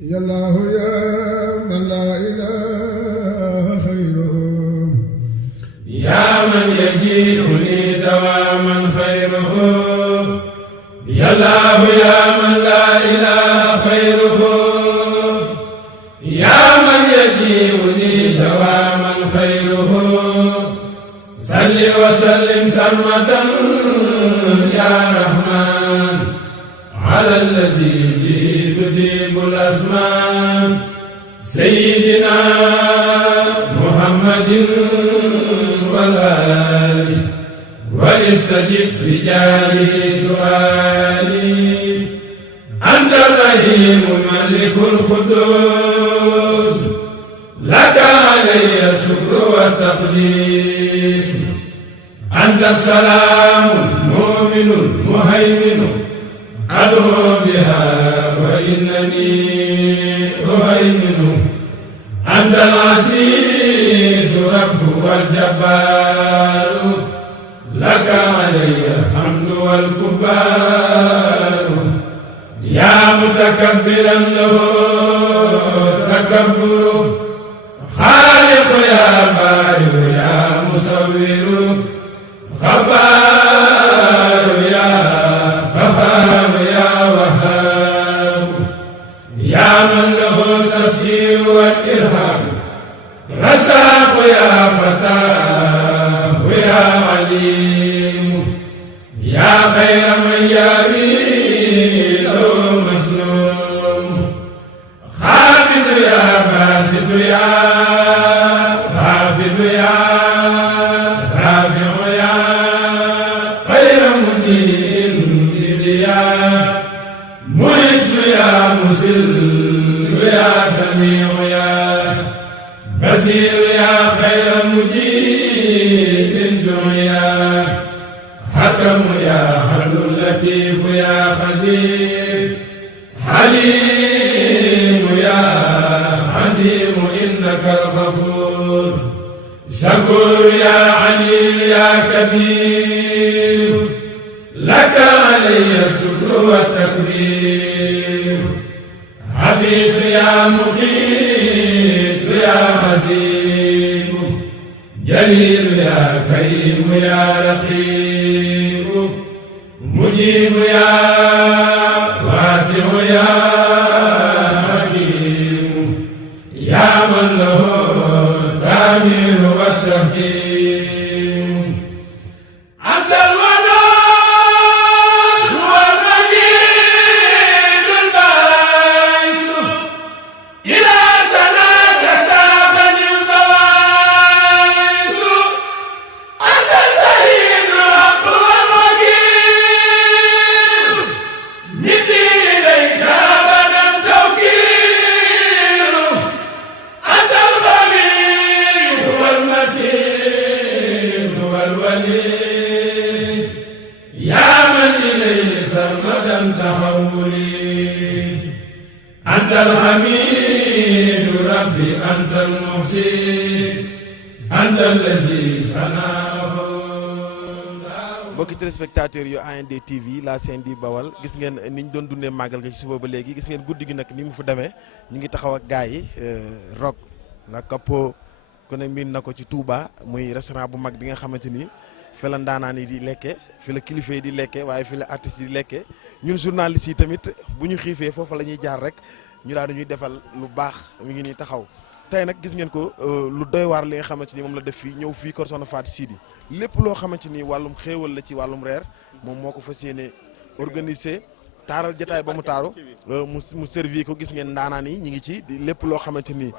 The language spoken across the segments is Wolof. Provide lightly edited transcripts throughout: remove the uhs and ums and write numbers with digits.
يا الله يا من لا إله خيره يا من يجيء لي دواما خيره يا الله يا من لا إله خيره يا من يجيء لي دواما خيره صل وسلم سرمدا يا رحمن على الذي به تجيب الأسماء سيدنا محمد والآل ولستجب بجاهه سؤالي أنت الرحيم ملك القدوس لك علي الشكر والتقديس أنت السلام المؤمن المهيمن أدعو بها وإنني أهيمن أنت العزيز رب والجبار لك علي الحمد والكبار يا متكبرا له تكبر خالق يا بارئ يا مصور غفار يا غفار يا وهاب يا من له التفسير والإلهام رزاق يا فتاه يا عليم يا خير من يروي له مسلوم خافض يا باسط يا خافض يا رافع يا خير مدين لليا معز يا مسل يا سميع يا بصير يا خير مجيب الدنيا حكم يا حل اللطيف يا خبير حليم يا عزيم إنك الغفور شكور يا علي يا كبير لك علي الشكر والتكبير حفيظ يا مقيت يا حسيب جليل يا كريم يا رقيب مجيب يا واسع يا حكيم يا من له التامير والتحكيم عبد الودود هو المجيد الباعث إلى سناك ساقني البواعث أنت السيد الحق والوكيل ندي إليك أبدا توكيل أنت الغني والمتين والولي يا من إليه سرمدا تحولي أنت الحميد ربي أنت المحسن أنت الذي صنعه. mbokki téléspectateurs yu AND TV la chaîne di Bawal gis ngeen ni ñu doon dundee màggal gi ci suba ba léegi gis ngeen guddi gi nag ni mu fa demee ñu ngi taxaw ak gars yi Rock la Capo ku ne miin na ko ci Touba muy restaurant bu mag bi nga xamante ni fi la ndaanaan yi di lekke fi la kilifa yi di lekke waaye fi la artistes yi di lekke ñun journalistes yi tamit bu ñu xiifee foofu la ñuy jaar rek ñu daal di ñuy defal lu baax mi ngi nii taxaw tey nag gis ngeen ko lu doy waar li nga xamante ni moom la def fii ñëw fii Kër Soxna Fatou Sidi lépp loo xamante ni wàllum xéewal la ci wàllum reer moom moo ko fas yéene organiser taaral jotaay ba mu taaru mu servi ko gis ngeen ndaanaan yi ñi ngi ci di lépp loo xamante ni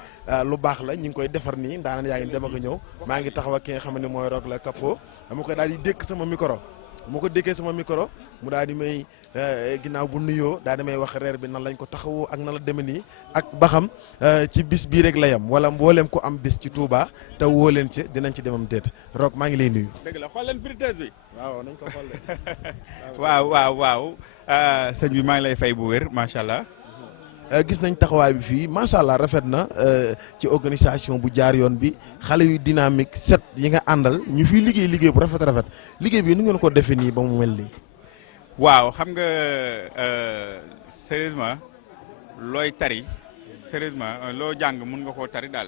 lu baax la ñu ngi koy defar nii ndaanaan yaa ngi dem ak ñëw maa ngi taxaw ak ki nga xam ne mooy Rock la Capo dama koy daal di dékk sama micro mu ko dékkee sama micro mu daal di may ginnaaw bu nuyoo daal di may wax reer bi nan lañ ko taxawoo ak nan la demee nii ak baxam ci bis bii rek la yam wala mboolem ko am bis ci Touba te woo leen ci dinañ ci demam déet Rock maa ngi lay nuyu. dëgg la xool leen friteuse bi. waaw nañ ko xool waaw sëñ bi maa ngi lay fay bu wér macha allah. gis nañ taxawaay bi fii macha allah rafet na ci organisation bu jaar yoon bi xale yu dynamique set yi nga àndal ñu fiy liggéey bu rafet liggéey bi nu ngeen ko defee nii ba mu mel nii. waaw xam nga sérieusement looy tari sérieusement loo jàng mun nga koo tari daal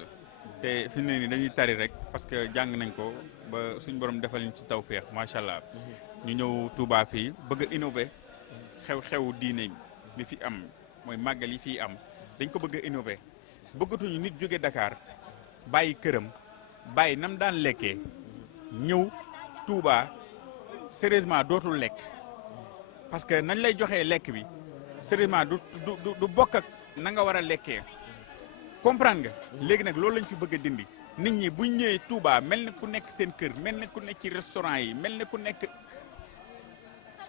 te fi mu ne nii dañuy tari rek parce que jàng nañ ko ba suñu borom defal ñu ci tawféex macha allah ñu ñëw Touba fii bëgg a innover xew-xew diine bi fi am mooy màggal yi fii am dañ ko bëgg a innover bëggatuñu nit jóge Dakar bàyyi këram bàyyi nam daan lekkee ñëw Touba sérieusement dootul lekk parce que nañ lay joxee lekk bi sérieusement du bokk ak na nga war a lekkee comprendre nga léegi nag loolu lañ fi bëgg a dindi nit ñi buñ ñëwee Touba mel na ku nekk seen kër mel na ku nekk ci restaurant yi mel na ku nekk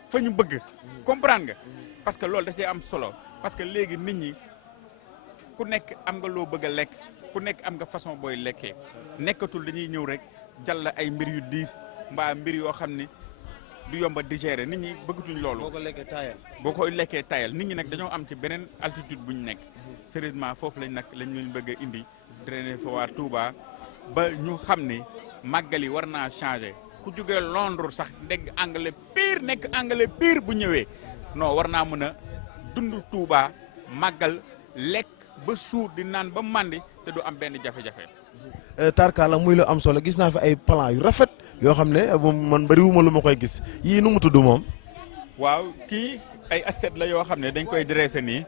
fa ñu bëgg comprendre nga parce que loolu dafay am solo parce que léegi nit ñi ku nekk am nga loo bëgg a lekk ku nekk am nga façon booy lekkee nekkatul dañuy ñëw rek jàll ay mbir yu diis mbaa mbir yoo xam ni du yomba digérer nit ñi bëggatuñ loolu. boo ko lekkee tayal nit ñi nag dañoo am ci beneen altitude bu ñu nekk sérieusement foofu lañ leen bëgg a indi drainer fa waa Touba ba ñu xam ni màggal yi war naa changer ku jógee Londres sax dégg anglais pire nekk anglais pire bu ñëwee non war naa mën a dund Touba màggal lekk ba suur di naan ba màndi te du am benn jafe-jafe. Tarkala muy lu am solo gis naa fi ay plan yu rafet yoo xam ne man bariwuma lu ma koy gis yii nu mu tudd moom. waaw kii ay assiette la yoo xam ne dañ koy dressé nii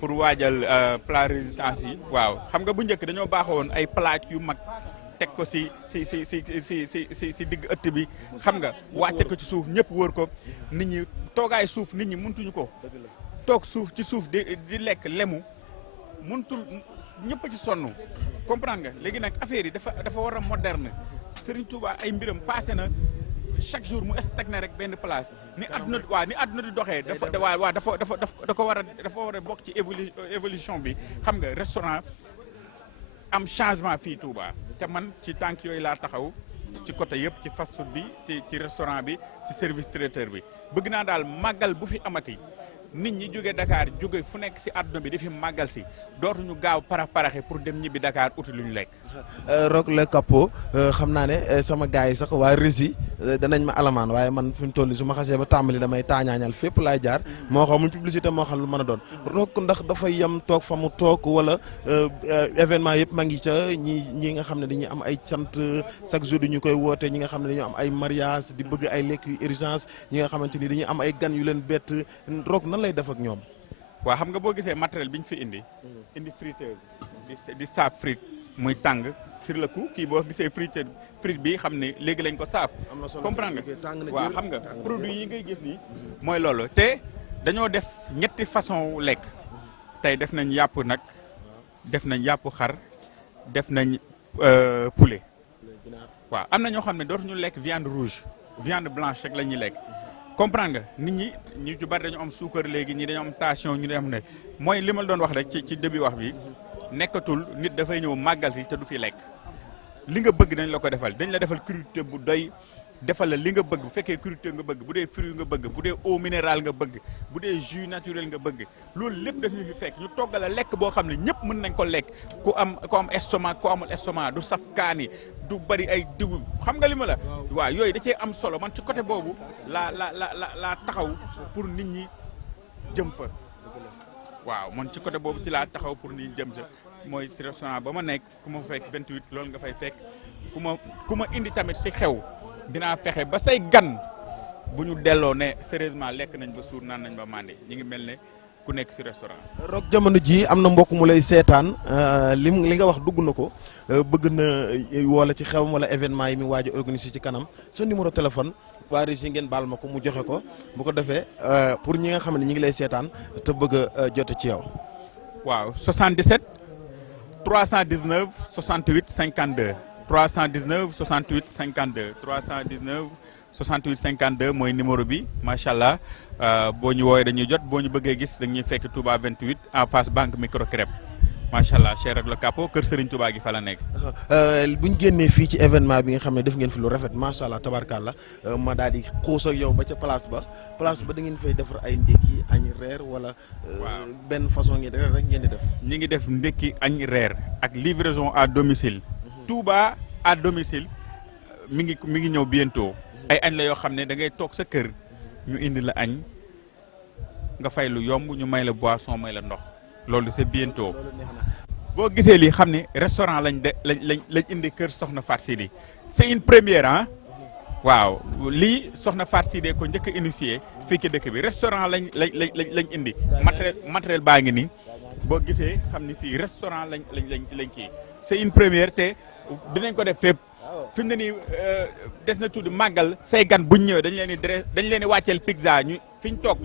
pour waajal plat résistance yi. waaw xam nga bu njëkk dañoo baaxoon ay plate yu mag teg ko si digg ëtt bi xam nga wàcce ko ci suuf ñëpp wër ko nit ñi toogaay suuf nit ñi mëntuñu ko toog suuf ci suuf di lekk lemu mëntul ñëpp ci sonn comprendre nga léegi nag affaire yi dafa war a moderne Serigne Touba ay mbiram passé na chaque jour mu stagné rek benn place ni àdduna di doxee dafa war a bokk ci évolution bi xam nga restaurant am changement fii Touba te man ci tànk yooyu laa taxaw ci côté yëpp ci fast food bi ci restaurant bi ci service traiteur bi bëgg naa daal màggal bu fi amati nit ñi jóge Dakar jóge fu nekk si àdduna bi di fi màggal si dootuñu gaaw paraxe pour dem ñibbi Dakar uti lu ñu lekk. Rock Le Capo xam naa ne sama gars yi sax waa Rési danañ ma alamaan waaye man fi mu toll su ma xasee ba tàmbali damay taañaañal fépp laay jaar moo xam muy publicité moo xam lu mën a doon Rock ndax dafa yem toog fa mu toog wala événement yëpp ma ngi ca ñi nga xam ne dañuy am ay cant chaque jour ñu koy woote ñi nga xam ne dañuy am ay mariage di bëgg ay lekk yu urgence ñi nga xamante ni dañuy am ay gan yu leen bett Rock nan lay def ak ñoom. waaw xam nga boo gisee matériel bi ñu fi indi friteuse di saaf frite muy tàng sur le coup kii boo gisee frite bi xam ne léegi lañ ko saaf. comprendre nga waaw xam nga produit yi ngay gis nii mooy loolu te dañoo def ñetti façon lekk tey def nañ yàpp nag def nañ yàpp xar def nañ poulet waaw am na ñoo xam ne dootuñu lekk viande rouge viande blanche rek la ñuy lekk. comprendre nga nit ñi ñu ci bari dañu am suukar léegi ñi dañu am tension ñu am ne mooy li ma doon wax rek ci début wax bi nekkatul nit dafay ñëw màggal si te du fi lekk li nga bëgg dañ la ko defal dañ la defal crudité bu doy defal la li nga bëgg bu fekkee crudité nga bëgg bu dee fruit nga bëgg bu dee eau minérale nga bëgg bu dee jus naturel nga bëgg loolu lépp daf ñu fi fekk ñu toggal la lekk boo xam ne ñëpp mën nañ ko lekk ku am estomac ku amul estomac du saf kaani du bari ay diw xam nga li ma la waaw yooyu da cee am solo man ci côté boobu laa taxaw pour nit ñi jëm fa waaw man ci côté boobu ci laa taxaw pour nit ñi jëm fa mooy si restaurant ba ma nekk ku ma fekk 28 loolu nga fay fekk ku ma indi tamit si xew dinaa fexe ba say gan bu ñu delloo ne sérieusement lekk nañ ba suur naan nañ ba màndi ñi ngi mel ne ku nekk ci restaurant. Rock jamono ji am na mbokk mu lay seetaan li nga wax dugg na ko bëgg na wala ci xewam wala événement yi mu waaj a organiser ci kanam sa numéro téléphone waa Rési ngeen baal ma ko mu joxe ko bu ko defee pour ñi nga xam ne ñi ngi lay seetaan te bëgg a jote ci yow. waaw 77 319 68 52 319 68 52 319 68 52 mooy numéro bi macha allah boo ñu woowee dañuy jot boo ñu bëggee gis dañuy fekk Touba 28 en face banque microcrèpe macha allah cher Rock Le Capo kër Serigne Touba gi fa la nekk. bu ñu génnee fii ci événement bi nga xam ne def ngeen fi lu rafet macha allah tabarkalla ma daal di xuus ak yow ba ca place ba da ngeen fay defar ay ndékki añ reer wala. benn façon ngeen reer rek ngeen di def. ñi ngi def ndékki añ reer ak livraison à domicile. Touba à domicile mi ngi ñëw bientôt. ay añ la yoo xam ne da ngay toog sa kër ñu indi la añ nga fay lu yomb ñu may la boisson may la ndox loolu c'est bientôt. boo gisee lii xam ne restaurant lañ indi kër Soxna Fatou Sidi c'est une première ah waaw lii Soxna Fatou Sidi ko njëkk a initié fii ci dëkk bi restaurant lañ indi matériel baa ngi nii boo gisee xam ni fii restaurant lañ kii c'est une première te dinañ ko def fépp fi mu ne nii des na tuuti màggal say gan buñ ñëwee dañ leen di wàcceel pizza ñu fi ñu toog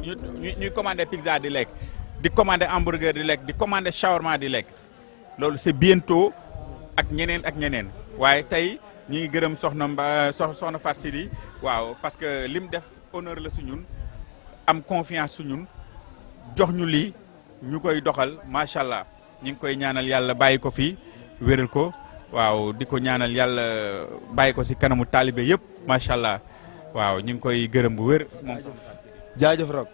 ñuy commandé pizza di lekk di commandé hamburger di lekk di commandé shawarma di lekk loolu c'est bientôt ak ñeneen waaye tey ñu ngi gërëm soxna Fatou Sidi waaw parce que lim def honneur la su ñun am confiance su ñun jox ñu lii ñu koy doxal macha allah ñu ngi koy ñaanal yàlla bàyyi ko fii wéral ko waaw di ko ñaanal yàlla bàyyi ko si kanamu taalibe yëpp macha allah waaw ñu ngi koy gërëm bu wér moom. jaajëf Rock.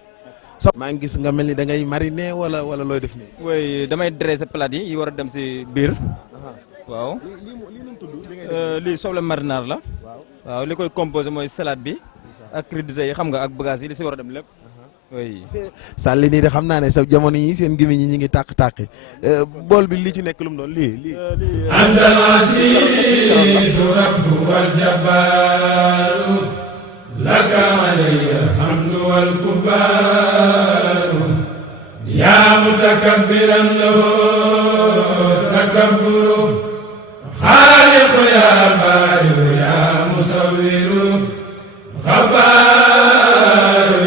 maa ngi gis nga mel ni da ngay mariner wala looy def nii. oui damay dresser plat yi war a dem si biir. waaw lii soble marinade la. waaw li koy composé mooy salade bi. ak crudités yi xam nga ak bagages yi li si war a dem lépp. oui. sàlli nii de xam naa ne sa jamono yi seen gémmiñ ñi ngi tàq-tàqi bool bi li ci nekk lu mu doon lii. antal aziizu rabbu wal jabbaaru laka alayya alhamdu wal kubbaaru yaa mutakabbiran lahu takabburu xaaliqu yaa baariu yaa musawwiru xafaaru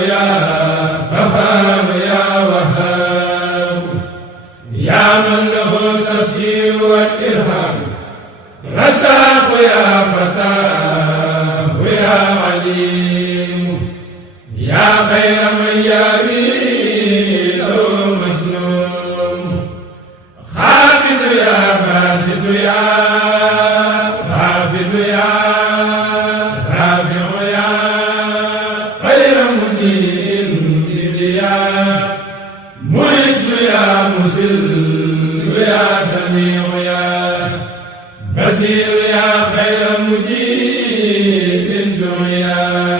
yaa man lahu tafsiiru wal ilhaam rasaaqu yaa fataahu yaa aliimu yaa xayra man yaawi lahu masnuun xaafidu yaa baasitu yaa xaafidu yaa raafiu yaa xayra mudiin bidiyaa mu'izu yaa muzillu yaa samii'u yaa basiiru yaa xayra mujiibin du'yaa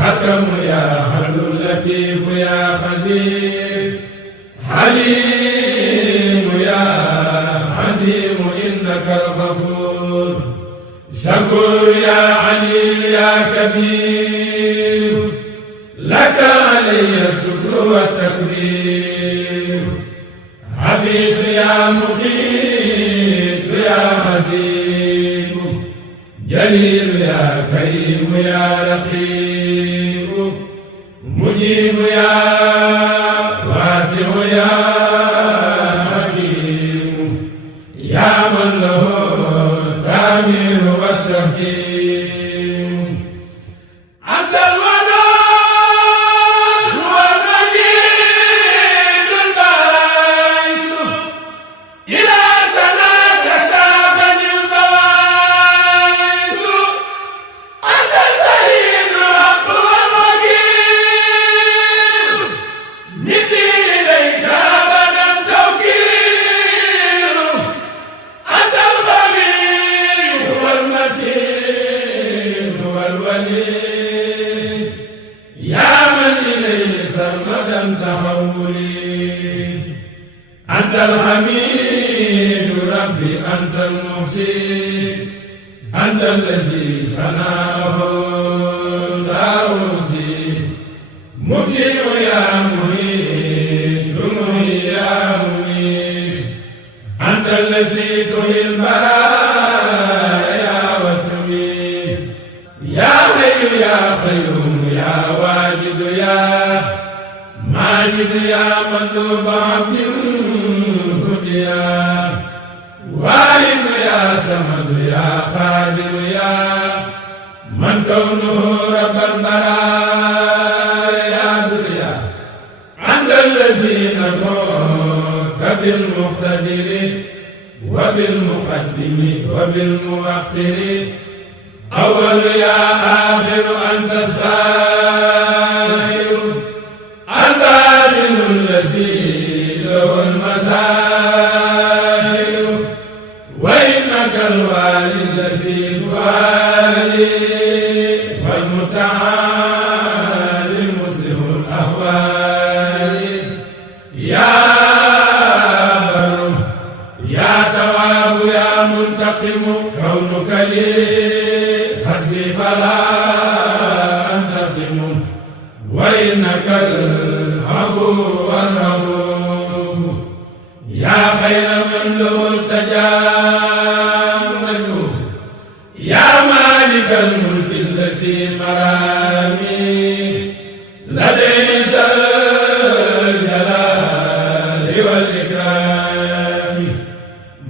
hakamu yaa adlu latiifu yaa xabiir haliimu yaa aziimu innaka al-ghafuur shakuur yaa aliyu yaa kabiir laka alayya shukru wa takbiir hafiizu yaa muqiit yaa hasiib jaliil yaa kariim yaa raqiib mujiib yaa waasi'u yaa hakiim yaa man lahu taamiiru wa tahkiim antal أنت الحميد ربي أنت المحسن أنت الذي صنعه داروسي مبدئ يا مهيد محيي يا مميت أنت الذي تحيي البرايا وتميت يا حي يا قيوم يا واجد يا ماجد يا مندوب عبد هديا واحد يا سمد يا خالد يا من كونه رب البرايا دنيا عند الذين موت بالمقتدر وبالمقدم وبالمؤخر أول يا آخر أنت السائر الباطن الذي له المسائر وإنك الوالي الذي توالي والمتعالي مسلم الأحوال يا بر yaa xayra man lahu tajammalu yaa maalikal mulki allazi marami ladayhi zal jalali wal ikrami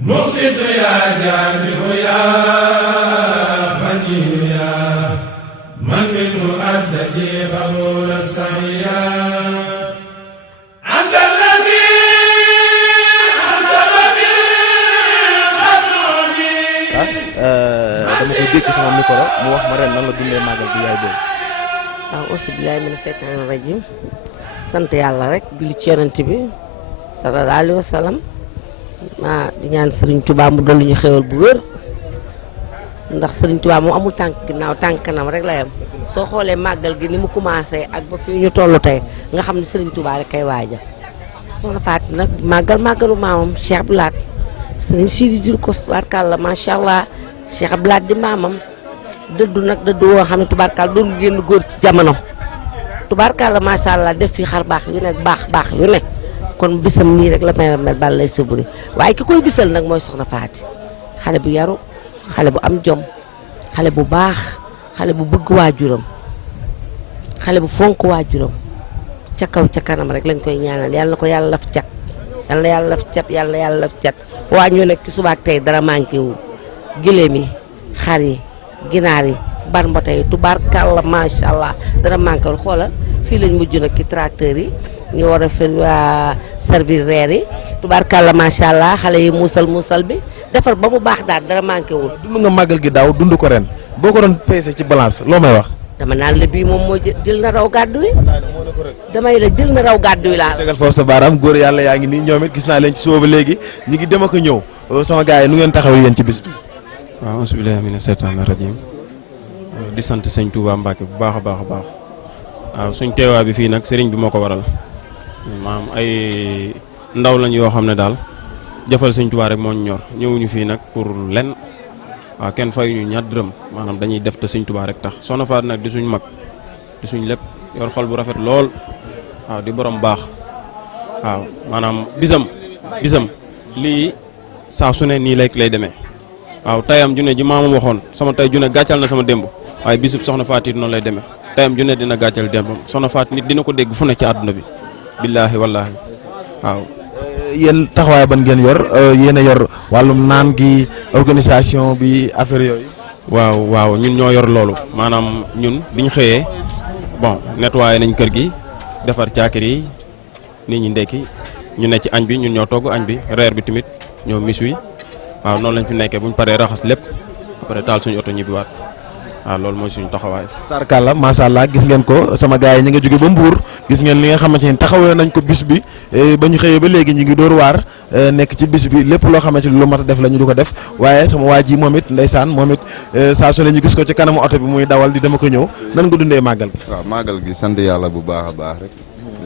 muqsitu yaa jaamiu yaa faniyu yaa man minhu addaji qabula sahiya dama koy dékk sama micro mu wax ma ren nan la dundee màggal bi yaay boobu. waaw auzu billaahi mina seytaani rajiim sant yàlla rek julli ci yonent bi salallaahu alayhi wa sallam di ñaan Serigne Touba mu dolli ñu xéwal bu wér ndax Serigne Touba moom amul tànk ginnaaw tànk kanam rek la yam soo xoolee màggal gi ni mu commencé ak ba fii ñu toll tey nga xam ne Serigne Touba rek kay waaja soxna Fatou nag màggalu maamam Cheikh Abdou Lahad Serigne Sidi jur ko tubaarkàlla macha allah Cheikh Abdou Lahad di maamam dëddu nag dëddu woo xam ne tubaarkàlla doon génn góor ci jamono tubaarkàlla macha allah def fi xar baax yu ne baax yu ne kon bisam nii rek la mel bal lay sëburi waaye ki koy bisal nag mooy soxna Faati xale bu yaru xale bu am jom xale bu baax xale bu bëgg waajuram xale bu fonk waajuram ca kaw ca kanam rek lañ koy ñaanal yàlla na ko yàlla laf cat yàlla yàlla laf cat waa ñu nekk ci subaak tey dara manqué wul giléem yi xar yi ginaar yi bar mbote yi tubaarkàlla macha allah dara manqué wul xoolal fii lañ mujj nag ci tracteur yi ñu war a servir reer yi tubaarkàlla macha allah xale yi muusal bi defar ba mu baax daal dara manqué wul. dund nga màggal gi daaw dund ko ren boo ko doon peese ci balance loo may wax. dama naan la bii moom moo jël na raw gàddu wi damay la jël na raw gàddu wi laa tegal foofu sa baaraam góor yàlla yaa ngi nii ñoom it gis naa leen ci suba ba léegi ñu ngi dem ak a ñëw sama gars yi nu ngeen taxaw yéen ci bis bi. waaw bismillaahi mina seytaani rajiim di sant sëñ Touba Mbacke bu baax a baax a baax waaw suñ teewaay bi fii nag sëriñ bi moo ko waral maam ay ndaw lañ yoo xam ne daal jëfal sëñ Touba rek moo ñu ñor ñëwuñu fii nag pour lenn waaw kenn fayuñu ñaar dërëm maanaam dañuy def te sëñ Touba rek tax Soxna Faat nag di suñ mag di suñ lépp yor xol bu rafet lool waaw di borom baax waaw maanaam bisam lii saa su ne nii lay demee waaw tayam junne ji maamam waxoon sama tay junne gàccal na sama démb waaye bisub Soxna Faat it noonu lay demee tayam junne dina gàccal démbam Soxna Faat nit dina ko dégg fu ne ci àdduna bi billaahi wallaahi waaw. yéen taxawaay ban ngeen yor yéen a yor wàllum naan gi organisation bi affaire yooyu. waaw ñun ñoo yor loolu maanaam ñun biñ xëyee bon nettoyé nañ kër gi defar caakir yi nit ñi ndekki ñu ne ci añ bi ñun ñoo togg añ bi reer bi tamit ñoo mis wi waaw noonu lañ fi nekkee buñ paree raxas lépp après taal suñu oto ñibbiwaat waaw loolu mooy suñu taxawaay. tarkalla macha allah gis ngeen ko sama gars yi ñu nga jóge ba Mbour gis ngeen li nga xamante ni taxawee nañ ko bis bi ba ñu xëyee ba léegi ñu ngi dóor waar nekk ci bis bi lépp loo xamante ni lu mat a def la ñu du ko def waaye sama waa ji moom it ndeysaan moom it saa su ne ñu gis ko ci kanamu oto bi muy dawal di dama ko ñëw nan nga dundee màggal gi. waaw màggal gi sant yàlla bu baax a baax rek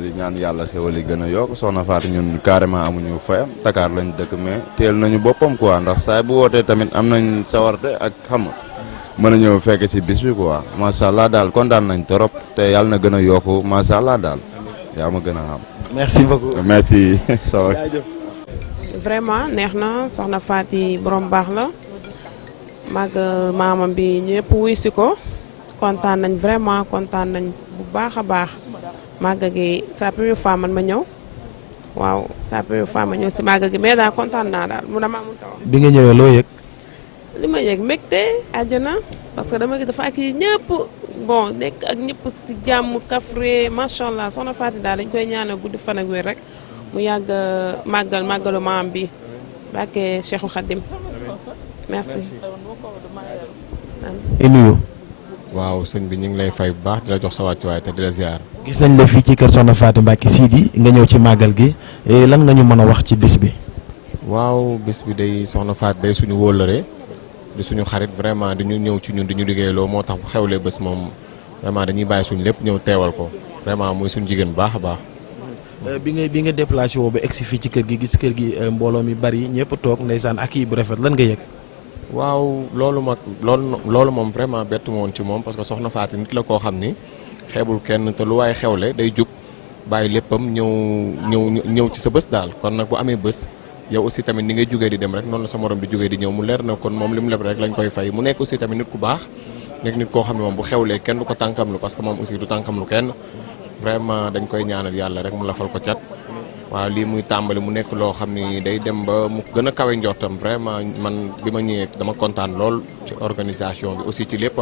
di ñaan yàlla xéwal yi gën a yokk Soxna Fatou ñun carrément amuñu fayam Dakar lañ dëkk mais teel nañu boppam quoi ndax saa bu wootee tamit am nañ sawarte ak xam mën a ñëw fekk si bis bi quoi macha allah daal kontaan nañ trop te yàlla na gën a yokku macha allah daal yaa ma gën a xam. merci beaucoup merci. vraiment neex na Soxna Faty borom baax la mag maamam bi ñëpp wuy si ko kontaan nañ vraiment kontaan nañ bu baax a baax màgg gi c'est la première fois man ma ñëw waaw c'est la première fois ma ñëw si màgg gi mais daal kontaan naa daal mu dama mun taw. bi nga ñëwee loo yëg. li ma yëg mbégte àjjana parce que dama gis dafa ak yi ñëpp bon nekk ak ñëpp si jàmm kafre macha allah Soxna Faty daal dañ koy ñaanal guddi fan ak wér rek mu yàgg màggalu maam bi bàkkee Cheikhul Khadim merci. nuyu. waaw sëñ bi ñu ngi lay fay bu baax di la jox sa wàccuwaay te di la ziar. gis nañ la fii ci kër Soxna Faty Mbacké Sidi nga ñëw ci màggal gi lan nga ñu mën a wax ci bis bi. waaw bis bi day Soxna Faty day suñu wóolare di suñu xarit vraiment di ñu ñëw ci ñun di ñu liggéeyloo moo tax bu xewlee bés moom vraiment dañuy bàyyi suñu lépp ñëw teewal ko vraiment muy suñu jigéen bu baax a baax. bi nga déplacé woo ba egsi fii ci kër gi gis kër gi mbooloo mi bari ñëpp toog ndeysaan ak kii bu rafet lan nga yëg. waaw loolu moom vraiment bettu ma woon ci moom parce que Soxna Faty nit la koo xam ni xeebul kenn te lu waaye xewle day jug bàyyi léppam ñëw ci sa bés daal kon nag bu amee bés yow aussi tamit ni ngay jógee di dem rek noonu la sa morom di jógee di ñëw mu leer na kon moom li mu leb rek lañ koy fay mu nekk aussi tamit nit ku baax nekk nit koo xam ne moom bu xewlee kenn du ko tànkamlu parce que moom aussi du tànkamlu kenn vraiment dañ koy ñaanal yàlla rek mu lafal ko cat waaw lii muy tàmbali mu nekk loo xam ni day dem ba mu gën a kawe njortam vraiment man bi ma ñëwee dama kontaan lool ci organisation bi aussi ci lépp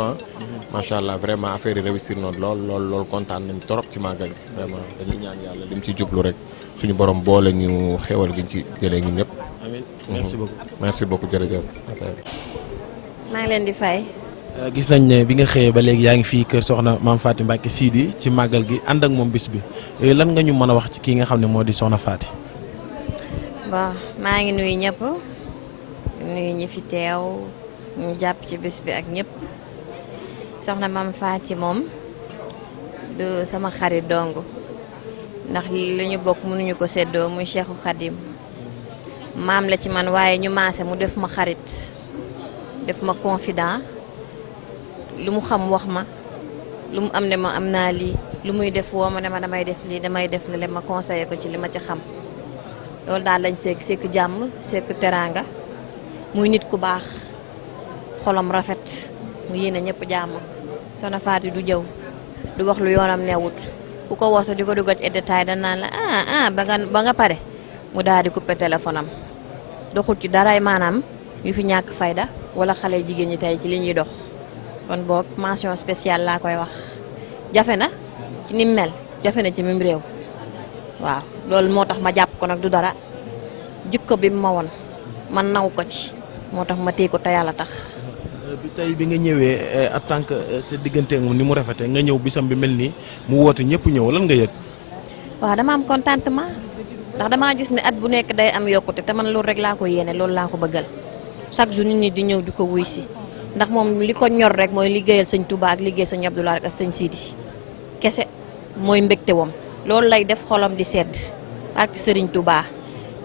macha allah vraiment affaire yi réussir na lool kontaan nañ trop ci màggal gi vraiment dañuy ñaan yàlla lim ci jublu rek suñu borom boole ñu xéwal gi ci jëlee ñu ñëpp. amiin merci beaucoup. merci beaucoup jërëjëf. maa ngi leen di fay. gis nañ ne bi nga xëyee ba léegi yaa ngi fii kër soxna Mame Faty Mbacké Sidy ci màggal gi ànd ak moom bis bi lan nga ñu mën a wax ci kii nga xam ne moo di soxna Faty. bon maa ngi nuyu ñëpp nuyu ñi fi teew ñu jàpp ci bis bi ak ñëpp soxna Mame Faty moom du sama xarit dong ndax li ñu bokk mënuñu ko séddoo muy Cheikhu Khadim maam la ci man waaye ñu maase mu def ma xarit def ma confident lu mu xam wax ma lu mu am ne ma am naa lii lu muy def woo ma ne ma damay def lii damay def li ma conseillé ko ci li ma ci xam loolu daal lañ sekk jàmm sekk teraanga muy nit ku baax xolam rafet mu yéene ñëpp jàmm soxna Faty du jëw du wax lu yoonam newut ku ko wooso di ko dugal ci détail dañ naan la ba nga pare mu daal di coupé téléphone am doxul ci daray maanaam yu fi ñàkk fayda wala xale jigéen ñi tey ci li ñuy dox kon boog mention spéciale laa koy wax jafe na ci nim mel jafe na ci mim réew waaw loolu moo tax ma jàpp ko nag du dara jikko bi ma woon man naw ko ci moo tax ma téye ko te yàlla tax. bi tey bi nga ñëwee en tant que sa diggante moom ni mu rafetee nga ñëw bisam bi mel nii mu woote ñëpp ñëw lan nga yëg. waaw dama am contentement ndax damaa gis ne at bu nekk day am yokkute te man loolu rek laa ko yéene loolu laa ko bëggal chaque jour nit ñi di ñëw di ko wuy si ndax moom li ko ñor rek mooy liggéeyal sëñ Touba ak liggéeyal sëñ Abdoulaye ak sëñ Sidi kese mooy mbégte wam loolu lay def xolam di sedd ak sëriñ Touba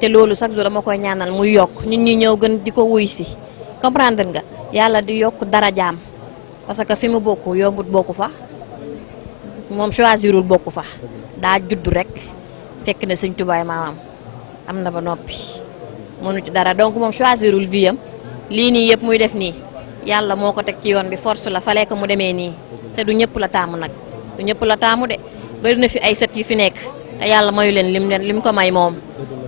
te loolu chaque jour dama koy ñaanal muy yokk nit ñi ñëw gën di ko wuy si comprendre nga yàlla di yokk dara jaam parce que fi mu bokk yombut bokku fa moom choisirul bokku fa daa judd rek fekk na sëñ Touba maamam am na ba noppi mënu ci dara donc moom choisirul vie am lii nii yëpp muy def nii yàlla moo ko teg ci yoon bi force la fallait que mu demee nii te du ñëpp la taamu nag du ñëpp la taamu de bari na fi ay sët yu fi nekk te yàlla mayu leen lim ko may moom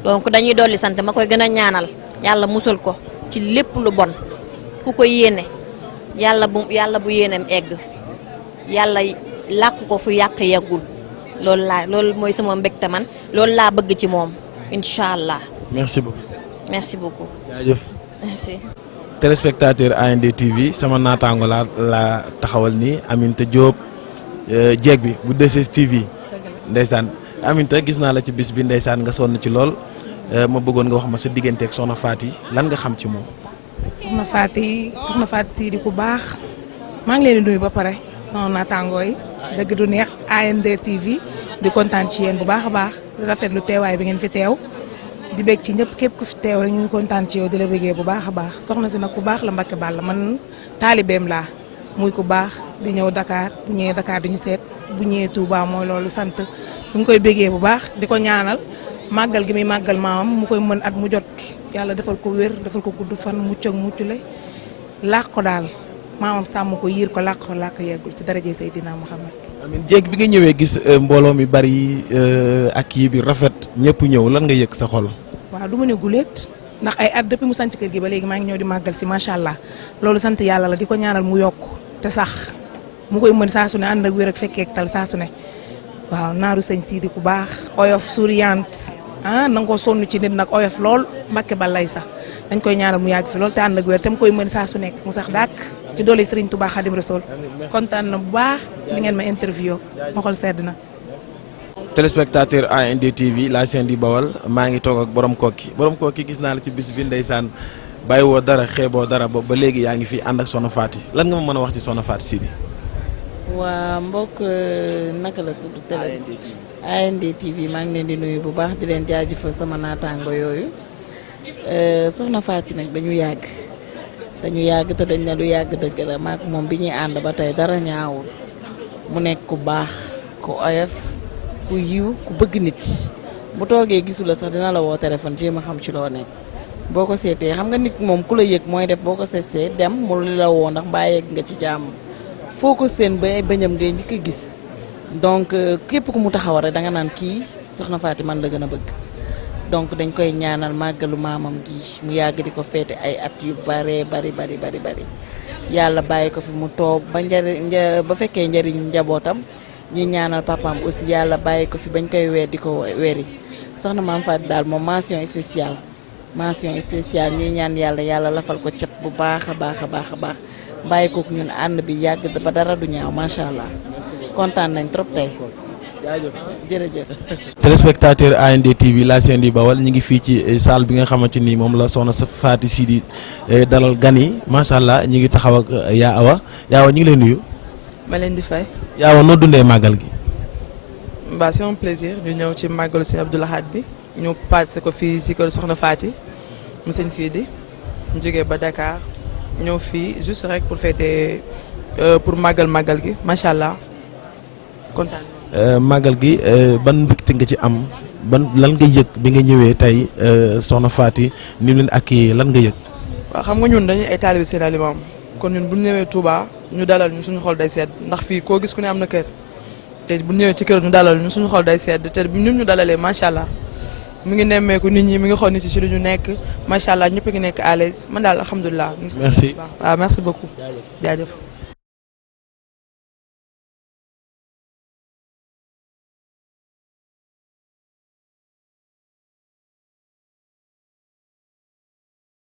donc dañuy dolli sant ma koy gën a ñaanal yàlla musal ko ci lépp lu bon ku ko yéene yàlla bu yéeneem egg yàlla làq ko fu yàq yeggul loolu mooy sama mbégte man loolu laa bëgg ci moom incha allah. merci beaucoup. merci beaucoup. jaajëf. merci. téléspectateur AND TV sama naataango laa taxawal nii Aminta Diop jeeg bi bu 2STV ndeysaan Aminta gis naa la ci bis bi ndeysaan nga sonn ci lool ma bëggoon nga wax ma sa digganteeg soxna Faty lan nga xam ci moom. soxna Faty Sidy ku baax maa ngi leen di nuyu ba pare sama naataangoo yi dëgg du neex AND TV di kontaan ci yéen bu baax a baax di rafetlu teewaay bi ngeen fi teew. di bég ci ñëpp képp ku fi teew rek ñu ngi kontaan ci yow di la bégee bu baax a baax soxna si nag ku baax la Mbacké Balla man taalibeem laa muy ku baax di ñëw Dakar bu ñëwee Dakar di ñu seet bu ñëwee Touba mooy loolu sant ñu ngi koy bégee bu baax di ko ñaanal màggal gi muy màggal maamam mu koy mën at mu jot yàlla defal ko wér defal ko gudd fan mucc ak muccule làq ko daal maamam sàmm ko yiir ko làq yeggul ci daraje Seydina Muhammad. amiin jéeg bi nga ñëwee gis mbooloo mi bari ak kii bi rafet ñëpp ñëw lan nga yëg sa xol. waaw du ma ne guléet ndax ay at depuis mu sant kër gi ba léegi maa ngi ñëw di màggal si macha allah loolu sant yàlla la di ko ñaanal mu yokk te sax mu koy mën saa su ne ànd ak wér ak fekkeek tal saa su ne waaw naaru sëñ Sidi ku baax oyof souriante nanga ko sonn ci nit nag oyof lool Mbacké Balla sax dañ koy ñaanal mu yàgg fi lool te ànd ak wér te mu koy mën saa su nekk mu sax dàkk ci doole Serigne Touba Khadim Rassoul kontaan na bu baax ci li ngeen ma interview ma xol sedd na. téléspectateur AND TV la chaîne di Bawal maa ngi toog ak borom kooki gis naa la ci bis bi ndeysaan bàyyi woo dara xeeboo dara ba léegi yaa ngi fi ànd ak soxna Faty lan nga ma mën a wax ci soxna Faty Sidy. waa mbokk naka la tudd télé AND TV maa ngi leen di nuyu bu baax di leen jaajëfal sama naataango yooyu soxna Faty nag dañu yàgg te dañ ne lu yàgg dëgg la maak moom bi ñuy ànd ba tey dara ñaawul mu nekk ku baax ku oyof ku yiw ku bëgg nit bu toogee gisul la sax dina la woo téléphone jéem a xam ci loo nekk boo ko seetee xam nga nit moom ku la yëg mooy def boo ko seetsee dem mu li la woo ndax mbaa yegg nga ci jàmm foo ko seen ba bañam ngay njëkk a gis donc képp ku mu taxawal rek da nga naan kii soxna Faty man la gën a bëgg donc dañ koy ñaanal màggalu maamam gi mu yàgg di ko féete ay at yu bari yàlla bàyyi ko fi mu toog ba ba fekkee njëriñ njabootam ñuy ñaanal papaam aussi yàlla bàyyi ko fi bañ koy weer di ko weeri soxna Mame Faty daal moom mention spéciale ñuy ñaan yàlla lafal ko cat bu baax a baax bàyyi kook ñun ànd bi yàgg ba dara du ñaaw macha allah kontaan nañ trop tey jërëjëf. téléspectateur AND TV la chaîne di Bawal ñu ngi fii ci salle bi nga xamante ni moom la soxna Faty Sy di dalal gan yi macha allah ñu ngi taxaw ak Yaa Awa ñu ngi lay nuyu. ma leen di fay. Yaa Awa noo dundee màggal gi. mbaa c'est un plaisir ñu ñëw ci màggalu Sëñ Abdou Lahad bi ñu passé ko fii si kër soxna Faty mu sëñ Sidi ñu jógee ba Dakar ñëw fii juste rek pour fêter pour màggal gi macha allah kontaan. màggal gi ban mbégte nga ci am lan nga yëg bi nga ñëwee tey soxna Faty ni mu leen ak lan nga yëg. waaw xam nga ñun dañuy ay taalibe Seydina Limaamu kon ñun bu ñu ñëwee Touba ñu dalal ñu suñu xol day sedd ndax fii koo gis ku ne am na kër te bu ñu ñëwee ci kër ñu dalal ñu suñu xol day sedd te ni ñu dalalee macha allah mu ngi nemmeeku nit ñi mi ngi xool nit ci si lu ñu nekk macha allah ñëpp a ngi nekk à l'aise man daal alhamdulilah. merci waaw merci beaucoup jaajëf.